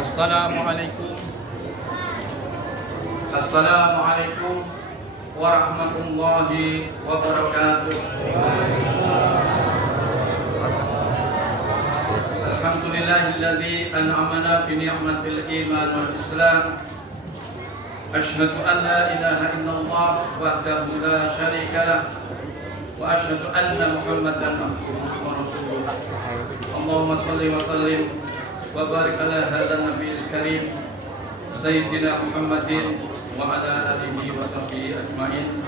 Assalamualaikum. Assalamualaikum warahmatullahi wabarakatuh. Alhamdulillahilladzi an'amana bi ni'matil iman wal islam. Asyhadu an la ilaha illallah wahdahu la syarika lah wa asyhadu anna Muhammadan abduhu wa rasuluh. Allahumma shalli wa sallim wa barik ala hadzal nabiyil karim sayyidina Muhammadin wa ala alihi wa sahbihi ajmain.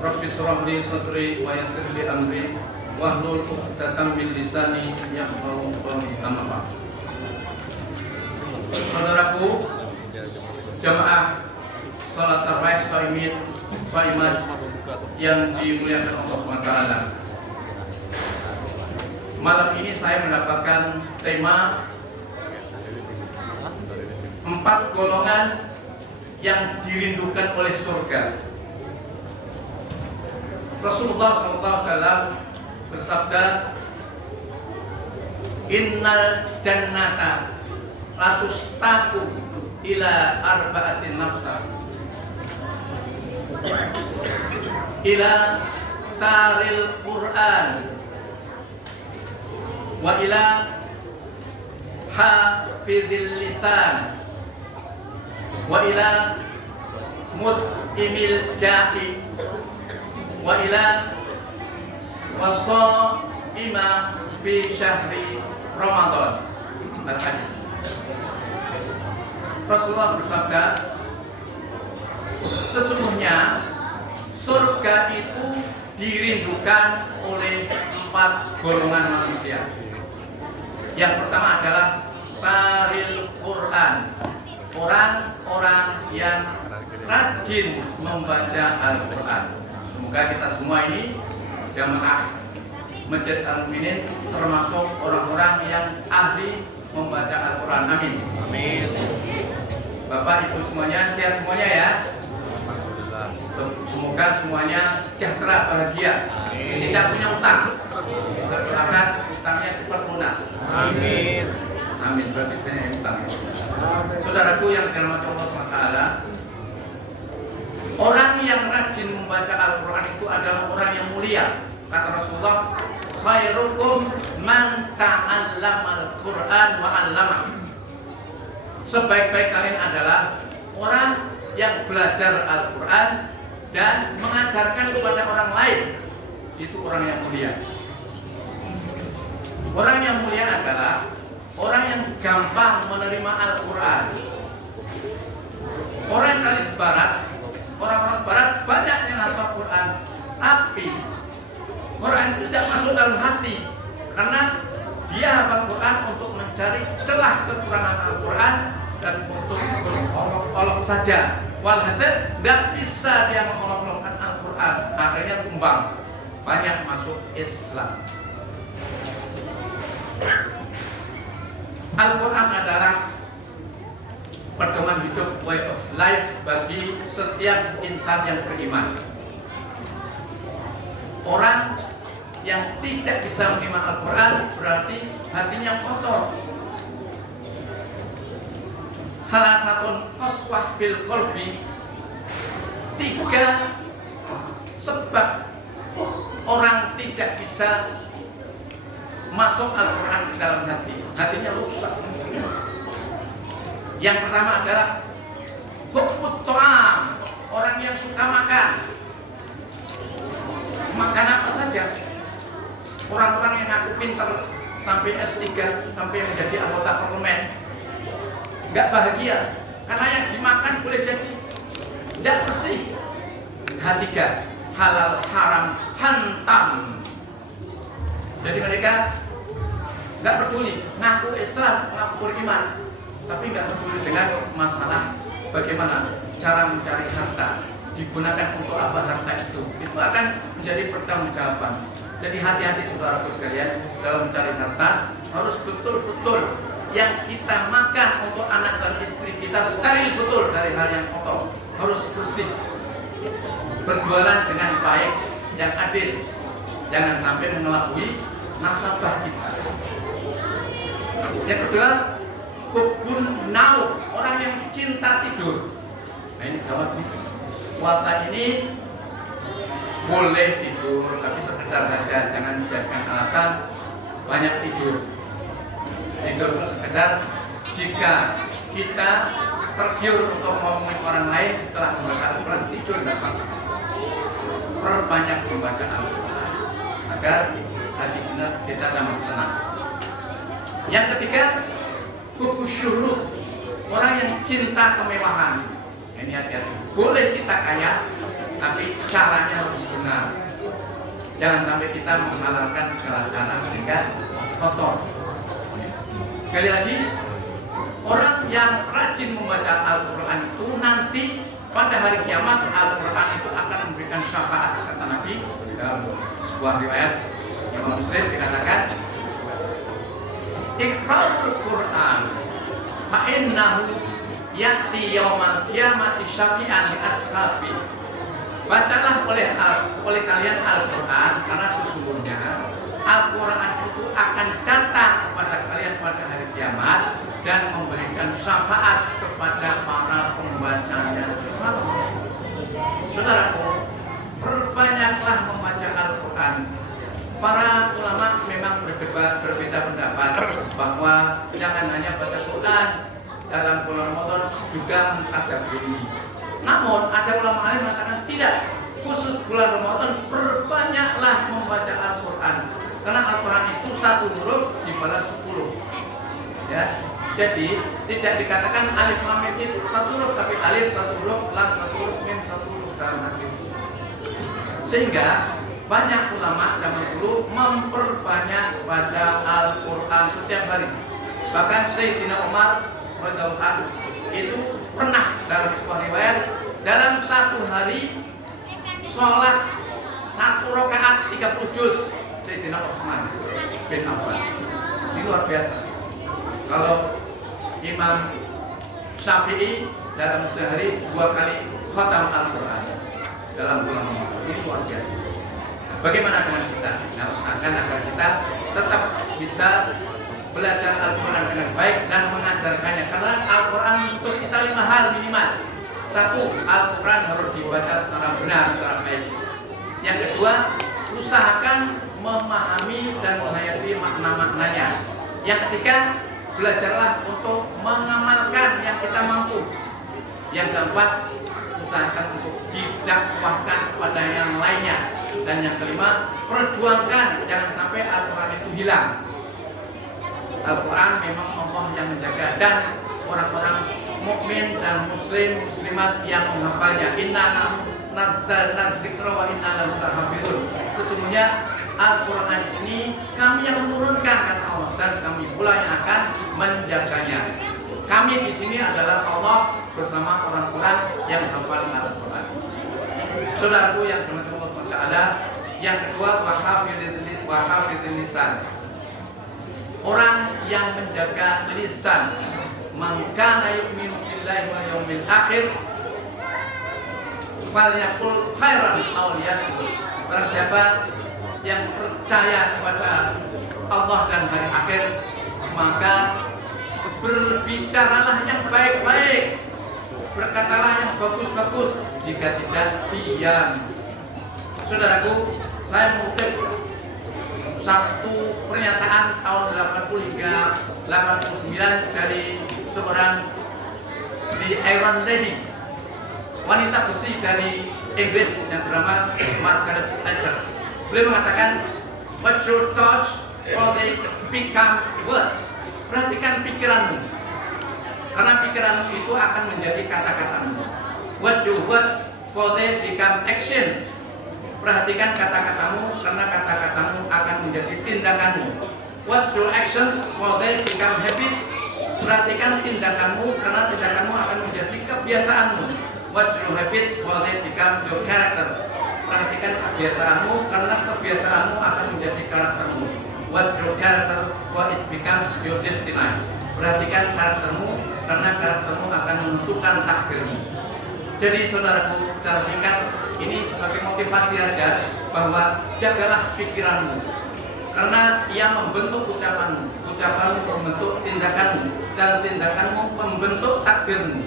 Rabbi shrah li sadri wa yassir li amri wahlul 'uqdatam min lisani yafqahu qawli. Amma ba'd. Saudaraku jamaah salat tarawih shaimat yang dimuliakan Allah SWT, malam ini saya mendapatkan tema 4 golongan yang dirindukan oleh surga. Rasulullah SAW bersabda, Innal jannata latustaku ila arba'atin nafsa, ila taril Qur'an, wa ila hafidhil lisan, wa ila mut'imil ja'i, wa ila wasaima fi syahri Ramadan. Al-hadis. Rasulullah bersabda, sesungguhnya surga itu dirindukan oleh 4 golongan manusia. Yang pertama adalah taril Quran, orang-orang yang rajin membaca Al-Quran. Semoga kita semua ini jamaah Masjid Al-Mu'minin termasuk orang-orang yang ahli membaca Al-Quran. Amin. Amin. Bapak Ibu semuanya sehat semuanya ya. Semoga semuanya sejahtera, bahagia, tidak punya utang. Saya doakan utangnya cepat lunas. Amin. Amin. Berarti punya utang. Saudaraku yang dirahmati Allah SWT, orang yang rajin membaca Al-Quran itu adalah orang yang mulia. Kata Rasulullah, khairukum man ta'allamal Quran wa 'allama. Sebaik-baik kalian adalah orang yang belajar Al-Quran dan mengajarkan kepada orang lain. Itu orang yang mulia. Orang yang mulia adalah orang yang gampang menerima Al-Quran. Orang Kalis Barat, orang-orang Barat banyak yang hafal Quran, tapi Quran itu tidak masuk dalam hati karena dia hafal Quran untuk mencari celah kekurangan Al-Quran dan untuk olok-olok saja. Walhasil tidak bisa dia mengolok-olokkan Al-Quran, akhirnya tumbang, banyak masuk Islam. Al-Quran adalah pedoman hidup, way of life bagi setiap insan yang beriman. Orang yang tidak bisa menerima Al-Quran berarti hatinya kotor. Salah satu qaswah fil qalbi, 3 sebab orang tidak bisa masuk Al-Quran ke dalam hati. Hatinya rusak. Yang pertama adalah hubbut ta'am, orang yang suka makan. Makan apa saja. Orang-orang yang ngaku pintar sampai S3, sampai menjadi anggota parlemen, nggak bahagia karena yang dimakan boleh jadi tidak bersih. H3, halal haram hantam. Jadi mereka nggak peduli, ngaku Islam, ngaku beriman, tapi nggak peduli dengan masalah bagaimana cara mencari harta, digunakan untuk apa harta itu akan menjadi pertanggungjawaban. Jadi hati-hati saudaraku sekalian dalam mencari harta, harus betul-betul yang kita makan untuk anak dan istri kita steril betul dari hal yang kotor, harus bersih, berjualan dengan baik, yang adil, jangan sampai mengelabui nasabah kita. Yang kedua, Hubun naum, orang yang cinta tidur. Nah ini gawat nih. Puasa ini boleh tidur, tapi sekedar saja, jangan dijadikan alasan banyak tidur. Tidur itu sekedar jika kita tergiur untuk ngomongin orang lain setelah membaca Al-Quran, tidur tidak apa-apa. Perbanyak membaca Al-Quran agar hati kita tambah tenang. Yang ketiga, hubbu syuhruf, orang yang cinta kemewahan. Ini hati-hati. Boleh kita kaya, tapi caranya harus benar. Jangan sampai kita menghalalkan segala cara sehingga kotor. Sekali lagi, orang yang rajin membaca Al-Quran itu nanti pada hari kiamat Al-Quran itu akan memberikan syafaat, kata Nabi dalam sebuah riwayat Imam Muslim dikatakan, Iqra'ul Quran fa'innahu ya'ti yawmal qiyamati syafi'an li ashabi. Bacalah oleh kalian Al-Quran, karena sesungguhnya Al-Quran itu akan datang kepada kalian pada hari kiamat dan memberikan syafaat kepada para pembacanya. Saudaraku, perbanyaklah membaca Al-Quran. Para ulama memang berbeda pendapat bahwa jangan hanya baca Quran dalam bulan Ramadan, juga mentadabburi. Namun ada ulama lain mengatakan tidak, khusus bulan Ramadan perbanyaklah membaca Al-Quran, karena Al-Quran itu satu huruf dibalas 10. Ya, jadi tidak dikatakan alif lam mim itu satu huruf, tapi alif satu huruf, lam satu huruf, mim satu huruf dalam hadis. Sehingga banyak ulama zaman dulu memperbanyak baca Al-Quran setiap hari. Bahkan Sayyidina Umar radhiyallahu anhu itu pernah dalam sebuah riwayat dalam satu hari sholat 1 rakaat 30 juz. Sayyidina Utsman bin Affan. Ini luar biasa. Kalau Imam Syafi'i dalam sehari 2 kali khatam Al-Quran dalam bulan Ramadan, ini luar biasa. Bagaimana dengan kita? Nah, usahakan agar kita tetap bisa belajar Al-Quran dengan baik dan mengajarkannya, karena Al-Quran untuk kita 5 hal minimal. 1. Al-Quran harus dibaca secara benar, secara baik. Yang kedua, usahakan memahami dan menghayati makna-maknanya. Yang ketiga, belajarlah untuk mengamalkan yang kita mampu. Yang keempat, usahakan untuk didakwahkan kepada yang lainnya. Dan yang kelima, perjuangkan jangan sampai Al-Quran itu hilang. Al-Quran memang Allah yang menjaga, dan orang-orang mukmin dan muslimat yang menghafalnya. Inna nazzalna dzikra wa inna lahu lahafizun. Sesungguhnya Al-Quran ini kami yang menurunkan, kata Allah, dan kami pula yang akan menjaganya. Kami di sini adalah Allah bersama orang-orang yang hafal Al-Quran. Saudaraku yang berhormat Allah Ta'ala, yang kedua, wahafidil lisan. Orang yang menjaga lisan. Man kana yu'minu billahi wal yawmil akhir falyaqul khairan aw liyasmut. Barang siapa yang percaya kepada Allah dan hari akhir, maka berbicaralah yang baik-baik, berkatalah yang bagus-bagus, jika tidak diam. Saudaraku, saya mengutip satu pernyataan tahun 80 hingga 89 dari seorang di Iron Lady, wanita besi dari Inggris yang bernama Margaret Thatcher. Beliau mengatakan, what your thoughts or they become words. Perhatikan pikiranmu, karena pikiranmu itu akan menjadi kata-katamu. What your words for they become actions. Perhatikan kata-katamu, karena kata-katamu akan menjadi tindakanmu. What your actions for they become habits. Perhatikan tindakanmu, karena tindakanmu akan menjadi kebiasaanmu. What your habits for they become your character. Perhatikan kebiasaanmu, karena kebiasaanmu akan menjadi karaktermu. What your character, what it becomes your destiny. Perhatikan karaktermu, karena karaktermu akan menentukan takdirmu. Jadi saudaraku, secara singkat, ini sebagai motivasi aja, bahwa jagalah pikiranmu. karena ia membentuk ucapanmu membentuk tindakanmu, dan tindakanmu membentuk takdirmu.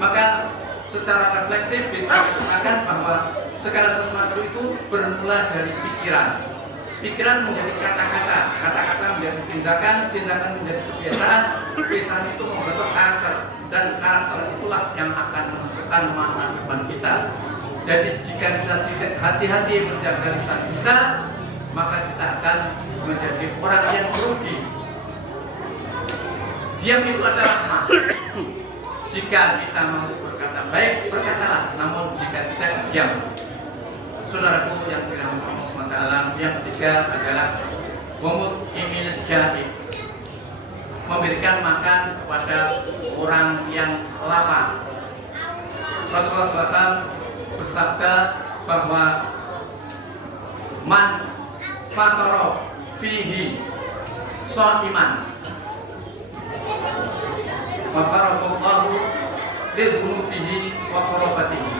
Maka secara reflektif bisa dikatakan bahwa segala sesuatu itu bermula dari pikiran. Pikiran menjadi kata-kata, kata-kata menjadi tindakan, tindakan menjadi kebiasaan, kebiasaan itu membentuk karakter, dan karakter itulah yang akan menentukan masa depan kita. Jadi jika kita tidak hati-hati menjaga lisan kita, maka kita akan menjadi orang yang merugi. Diam itu adalah emas. Jika kita mau berkata baik, berkatalah. Namun jika tidak, diam. Saudaraku yang dirahmati Allah SWT, yang ketiga adalah wamut imil jahid, memberikan makan kepada orang yang lapar. Rasulullah SAW bersabda bahwa man fatara fihi shaiman wa faradallahu lidhunubihi wa qarabatihi.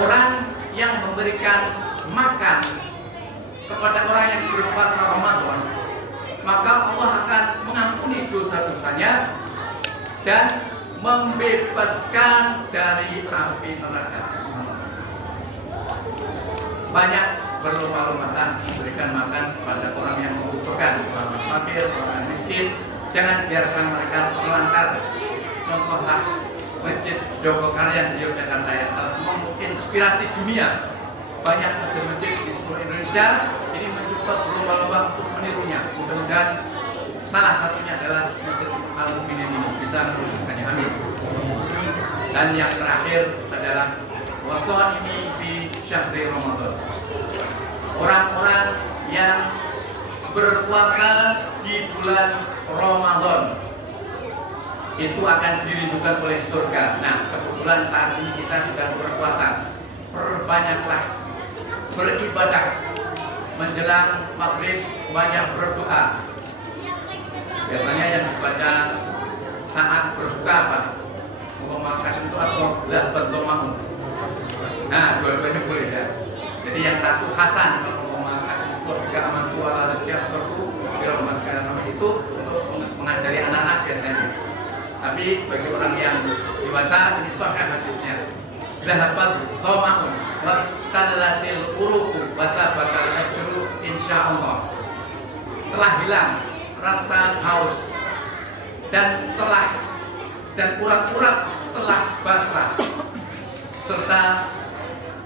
Orang yang memberikan makan kepada orang yang berpuasa Ramadan, maka Allah akan mengampuni dosa-dosanya dan membebaskan dari api neraka. Banyak berlomba-lombaan memberikan makan kepada orang yang membutuhkan, orang fakir, orang miskin. Jangan biarkan mereka terlantar. Contohlah Masjid Joko Karyan di Yogyakarta yang telah menginspirasi dunia. Banyak masjid-masjid di seluruh Indonesia ini mencoba berlomba-lomba untuk menirunya. Mudah-mudahan salah satunya adalah Masjid Al-Mu'minin ini bisa mewujudkannya. Amin. Dan yang terakhir adalah wasaimi fi syahri Ramadan. Orang-orang yang berpuasa di bulan Ramadan itu akan dirindukan oleh surga. Nah, kebetulan saat ini kita sedang berpuasa. Perbanyaklah beribadah menjelang maghrib, banyak berdoa. Biasanya yang dibaca saat berbuka apa? Muhammad Qasim itu atau lah berdoa. Nah, dua-duanya boleh ya. Jadi yang satu Hasan, Muhammad Qasim itu juga amantu ala rezeki itu itu untuk mengajari anak-anak biasanya. Tapi bagi orang yang dewasa ini sahih hadisnya. Zahabat thama'un wa qallatil uruqu wa sabatal ajru insyaallah. Telah hilang rasa haus dan urat-urat telah basah serta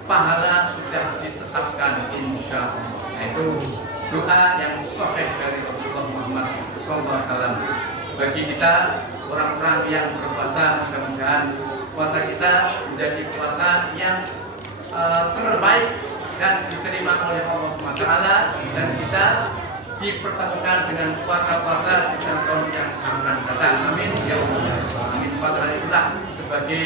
pahala sudah ditetapkan insyaallah. Nah, itu doa yang sahih dari Rasulullah Muhammad SAW. Bagi kita orang-orang yang berpuasa, mudah-mudahan puasa kita menjadi puasa yang terbaik dan diterima oleh Allah SWT, dan kita dipertemukan dengan puasa-puasa di tahun yang akan datang. Amin ya Allah. Amin. Pada itulah sebagai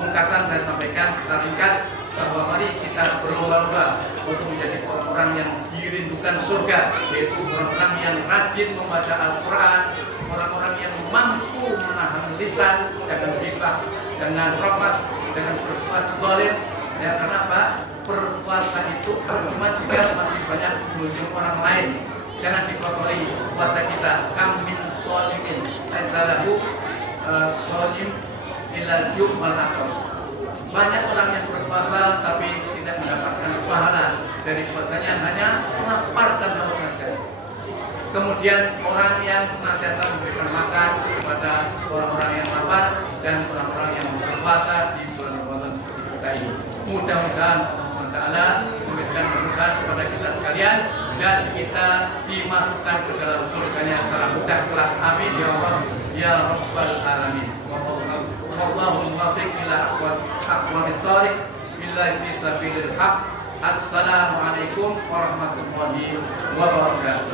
pungkasan saya sampaikan secara ringkas bahwa mari kita berlomba-lomba untuk menjadi orang-orang yang dirindukan surga, yaitu orang-orang yang rajin membaca Al-Quran, orang-orang yang mampu menahan lisan dengan ghibah, dengan rafas, dengan berbuat zalim. Ya, kenapa? Berpuasa itu percuma jika masih banyak mengunjung orang lain. Jangan dikotori puasa kita. Kam min sholimin aisalahu sholim ila jum'al akhir. Banyak orang yang berpuasa tapi tidak mendapatkan pahala dari puasanya, hanya lapar dan haus saja. Kemudian orang yang senantiasa memberikan makan kepada orang-orang yang lapar dan orang-orang yang berpuasa di bulan Ramadan seperti kita ini. Mudah-mudahan Allah Ta'ala memberikan berkah kepada kita sekalian dan kita dimasukkan ke dalam surganya secara mudah kelak. Amin ya Allah ya Rabbal Alamin. Wallahu muwaffiq ila aqwamit thariq billahi fi sabilil haq. Assalamualaikum warahmatullahi wabarakatuh.